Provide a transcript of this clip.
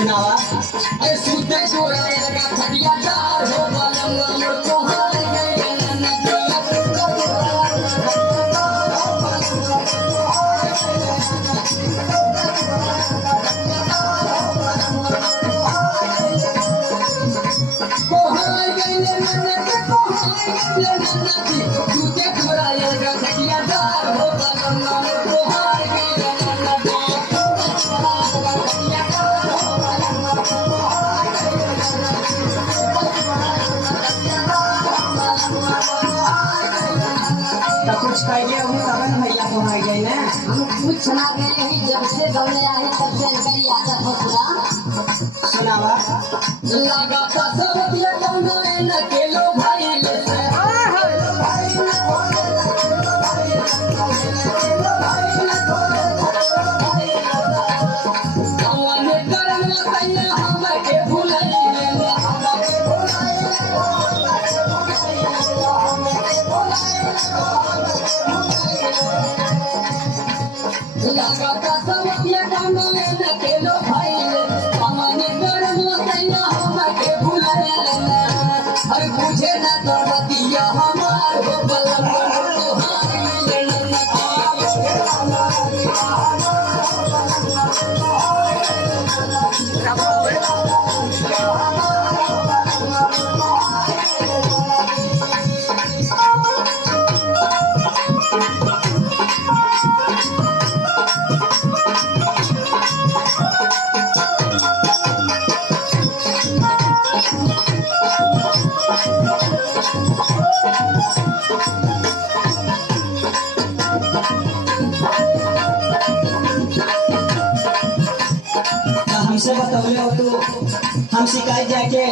सुनावा अरे सूते चोराए लगा खटिया चार हो बलम मोर को हार गए नदिया सूते चोराए लगा को हार गए नदिया को हार गए नदिया सूते चोराए लगा खटिया चार हो बलम मोर को हार गए कुछ कहिए हूँ तब भैया को आ गए ना हम कुछ ना गए नहीं जब से दौड़े आए तब से करी आदत हो पूरा सुनावा लगा था सब दिया कौनो न केलो भाई ले से कौने करम सैया हम के भुलाई लगा था सब दिया कौनो न केलो भाई ले कौने करम सैया हम के भुलाई अरे मुझे न करतिया हमार हो बलम तो हार हमसे बतौले हो तो हम शिकायत जाके